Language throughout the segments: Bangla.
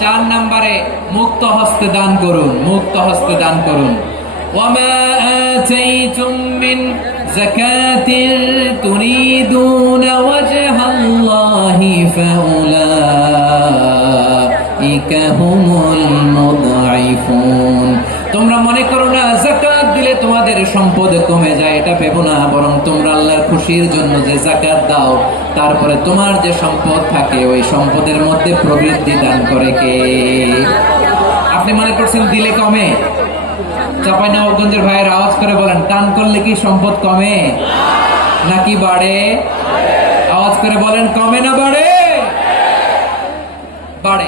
চার নম্বরে মুক্ত হস্তে দান করুন মুক্ত হস্তে দান করুন وما آتيتم من زكاة تريدون وجه الله فأولئك هم المضعفون তোমরা মনে করো না জাকাত দিলে তোমাদের সম্পদ কমে যায় এটা ভেবো না বরং তোমরা আল্লাহর খুশির জন্য যে জাকাত দাও, তারপরে তোমার যে সম্পদ থাকে, ওই সম্পদের মধ্যে প্রবৃদ্ধি দান করে কে? আপনি মনে করছেন দিলে কমে? চাপাই নবাবগঞ্জের ভাইয়ের আওয়াজ করে বলেন টান করলে কি সম্পদ কমে? নাকি বাড়ে? আওয়াজ করে বলেন, কমে না বাড়ে? বাড়ে।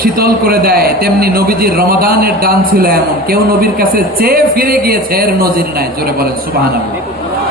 শীতল করে দেয়, তেমনি নবীজির রমাদানের দান ছিল এমন। কেউ নবীর কাছে চেয়ে ফিরে গিয়েছে, এর নজির নাই। জোরে বলেন, সুবহানাল্লাহ।